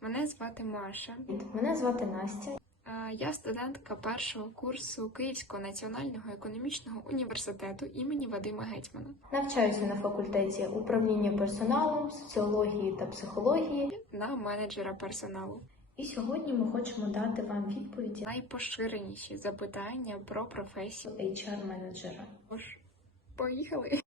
Мене звати Маша. Мене звати Настя. Я студентка першого курсу Київського національного економічного університету імені Вадима Гетьмана. Навчаюся на факультеті управління персоналом, соціології та психології. на менеджера персоналу. І сьогодні ми хочемо дати вам відповіді Найпоширеніші запитання про професію. HR-менеджера. Тож, поїхали.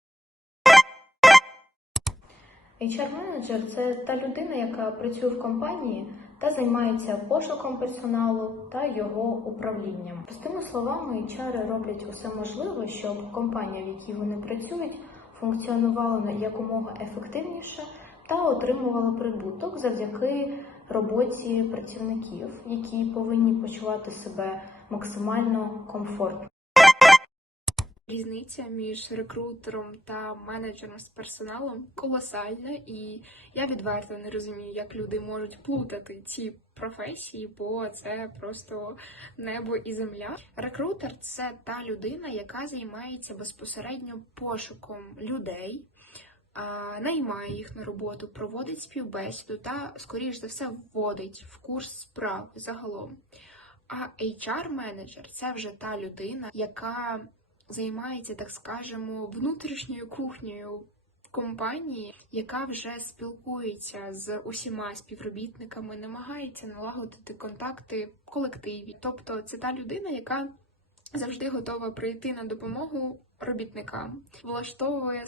HR-менеджер це та людина, яка працює в компанії та займається пошуком персоналу та його управлінням. Простими словами, HR роблять усе можливе, щоб компанія, в якій вони працюють, функціонувала якомога ефективніше та отримувала прибуток завдяки роботі працівників, які повинні почувати себе максимально комфортно. Різниця між рекрутером та менеджером з персоналом колосальна, і я відверто не розумію, як люди можуть плутати ці професії, бо це просто небо і земля. Рекрутер це та людина, яка займається безпосередньо пошуком людей. Наймає їх на роботу, проводить співбесіду та, скоріш за все, вводить в курс справ загалом. А HR-менеджер це вже та людина, яка займається, так скажемо, внутрішньою кухнею компанії, яка вже спілкується з усіма співробітниками, намагається налагодити контакти в колективі. Тобто, це та людина, яка завжди готова прийти на допомогу робітникам, влаштовує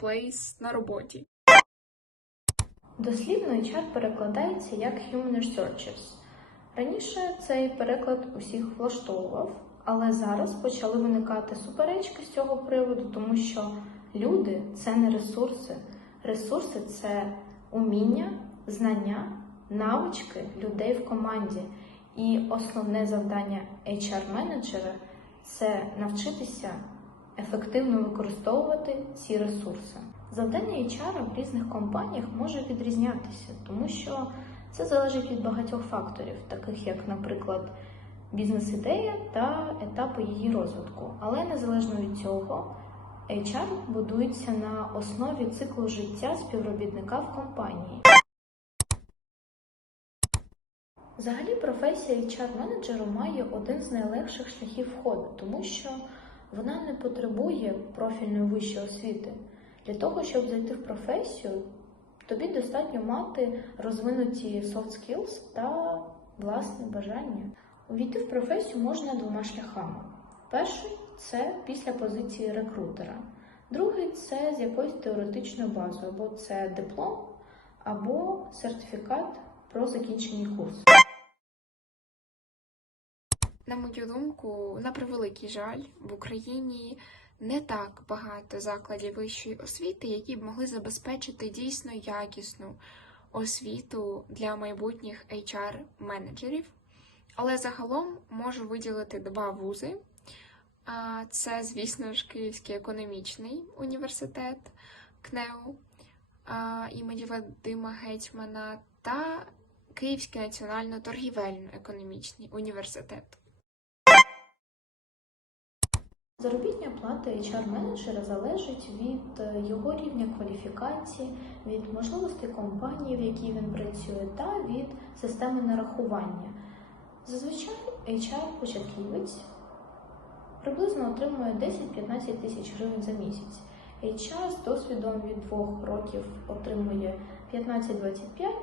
place на роботі. Дослівно HR перекладається як Human Researchers. Раніше цей переклад усіх влаштовував, але зараз почали виникати суперечки з цього приводу, тому що люди це не ресурси. Ресурси це уміння, знання, навички людей в команді. І основне завдання HR-менеджера це навчитися ефективно використовувати ці ресурси. Завдання HR в різних компаніях може відрізнятися, тому що це залежить від багатьох факторів, таких як, наприклад, бізнес-ідея та етапи її розвитку. Але незалежно від цього, HR будується на основі циклу життя співробітника в компанії. Взагалі, професія HR-менеджеру має один з найлегших шляхів входу, тому що вона не потребує профільної вищої освіти. Для того, щоб зайти в професію, тобі достатньо мати розвинуті soft skills та власне бажання. Увійти в професію можна двома шляхами. Перший це після позиції рекрутера, другий це з якоюсь теоретичною базою, або це диплом, або сертифікат про закінчений курс. На мою думку, на превеликий жаль, в Україні не так багато закладів вищої освіти, які б могли забезпечити дійсно якісну освіту для майбутніх HR-менеджерів. Але загалом можу виділити два вузи. Це, звісно ж, Київський економічний університет КНЕУ імені Вадима Гетьмана та Київський національно-торгівельно-економічний університет. Заробітня плата HR-менеджера залежить від е, його рівня кваліфікації, від можливостей компанії, в якій він працює, та від системи нарахування. Зазвичай HR-початківець приблизно отримує 10-15 тисяч гривень за місяць. HR з досвідом від двох років отримує 15-25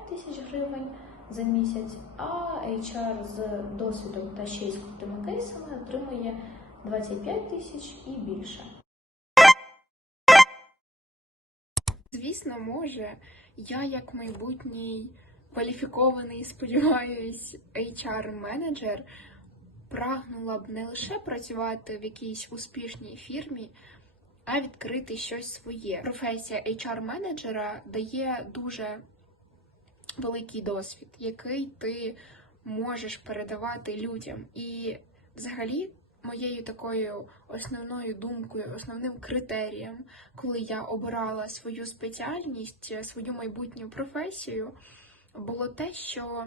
тисяч гривень за місяць, а HR з досвідом та ще й з крутими кейсами отримує 25 тисяч і більше. Звісно, може, я як майбутній кваліфікований, сподіваюсь, HR-менеджер прагнула б не лише працювати в якійсь успішній фірмі, а відкрити щось своє. Професія HR-менеджера дає дуже великий досвід, який ти можеш передавати людям. І взагалі. Моєю такою основною думкою, основним критерієм, коли я обирала свою спеціальність, свою майбутню професію, було те, що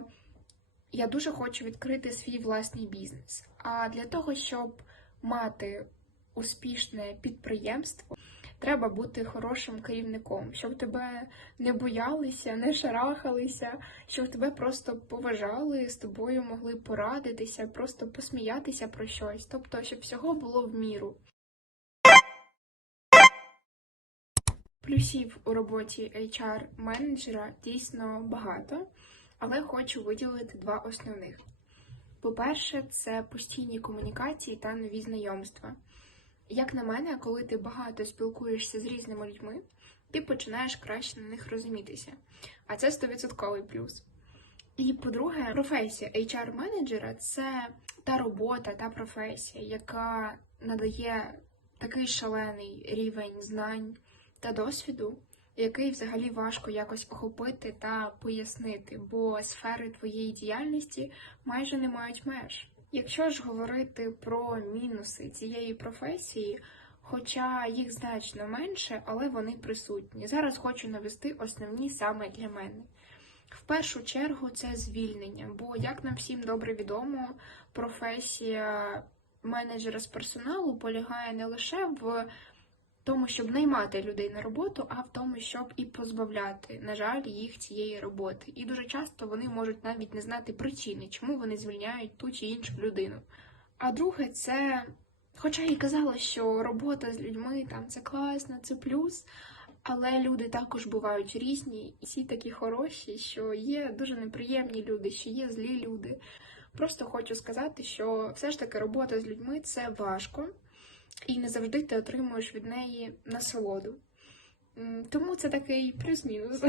я дуже хочу відкрити свій власний бізнес. А для того, щоб мати успішне підприємство, треба бути хорошим керівником, щоб тебе не боялися, не шарахалися, щоб тебе просто поважали, з тобою могли порадитися, просто посміятися про щось. Тобто, щоб всього було в міру. Плюсів у роботі HR-менеджера дійсно багато, але хочу виділити два основних. По-перше, це постійні комунікації та нові знайомства. Як на мене, коли ти багато спілкуєшся з різними людьми, ти починаєш краще на них розумітися. А це 100% плюс. І по-друге, професія HR-менеджера це та робота, та професія, яка надає такий шалений рівень знань та досвіду, який взагалі важко якось охопити та пояснити, бо сфери твоєї діяльності майже не мають меж. Якщо ж говорити про мінуси цієї професії, хоча їх значно менше, але вони присутні. Зараз хочу навести основні саме для мене. В першу чергу це звільнення, бо, як нам всім добре відомо, професія менеджера з персоналу полягає не лише в тому, щоб наймати людей на роботу, а в тому, щоб і позбавляти, на жаль, їх цієї роботи. І дуже часто вони можуть навіть не знати причини, чому вони звільняють ту чи іншу людину. А друге, це, хоча я і казала, що робота з людьми там це класно, це плюс. Але люди також бувають різні, і всі такі хороші, що є дуже неприємні люди, що є злі люди. Просто хочу сказати, що все ж таки робота з людьми це важко, і не завжди ти отримуєш від неї насолоду. Тому це такий плюс-мінус.